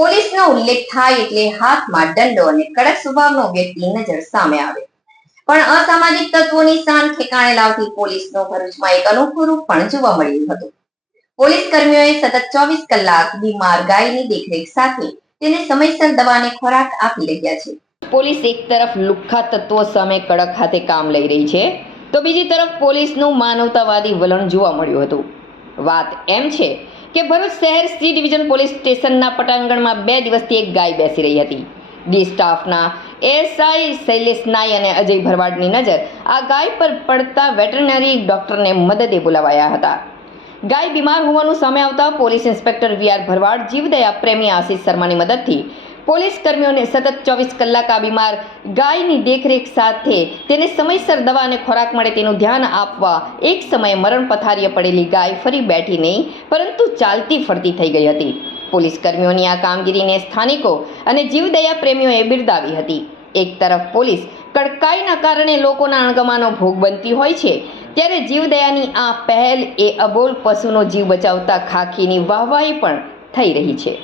પોલીસનો ઉલ્લેખ થાય એટલે હાથમાં દંડો અને કડક સ્વભાવનો વ્યક્તિ નજર સામે આવે. પણ અસામાજિક તત્વોની શાન ઠેકાણે લાવતી પોલીસનો ભરૂચમાં એક અનોખું રૂપ પણ જોવા મળ્યું હતું. પોલીસ કર્મીઓએ સતત ચોવીસ કલાક બીમાર ગાયની દેખરેખ સાથે તેને સમયસર દવાને ખોરાક આપી રહ્યા છે. પોલીસ એક તરફ લુખ્ખા તત્વો સામે કડક હાથે કામ લઈ રહી છે, તો બીજી તરફ પોલીસનું માનવતાવાદી વલણ જોવા મળ્યું હતું. વાત એમ છે કે ભરૂચ શહેર સી ડિવિઝન પોલીસ સ્ટેશનના પટાંગણમાં બે દિવસથી એક ગાય બેસી રહી હતી. ડી સ્ટાફના એસઆઈ શૈલેષ નાય અને અજય ભરવાડની નજર આ ગાય પર પડતા વેટરનરી ડોક્ટરને મદદે બોલાવાયા હતા. ગાય બીમાર હોવાનું સામે આવતા police inspector V R Bharwad જીવદયા પ્રેમી આશિષ શર્માની મદદથી પોલીસ કર્મીઓને સતત ચોવીસ કલાક આ બીમાર ગાયની દેખરેખ સાથે તેને સમયસર દવા અને ખોરાક મળે તેનું ધ્યાન આપવા એક સમયે મરણ પથારીએ પડેલી ગાય ફરી બેઠી નહીં પરંતુ ચાલતી ફરતી થઈ ગઈ હતી. પોલીસ કર્મીઓની આ કામગીરીને સ્થાનિકો અને જીવદયા પ્રેમીઓએ બિરદાવી હતી. એક તરફ પોલીસ કડકાઈના કારણે લોકોના અણગમાનો ભોગ બનતી હોય છે, ત્યારે જીવદયાની આ પહેલ એ અબોલ પશુનો જીવ બચાવતા ખાખીની વાહવાહી પણ થઈ રહી છે.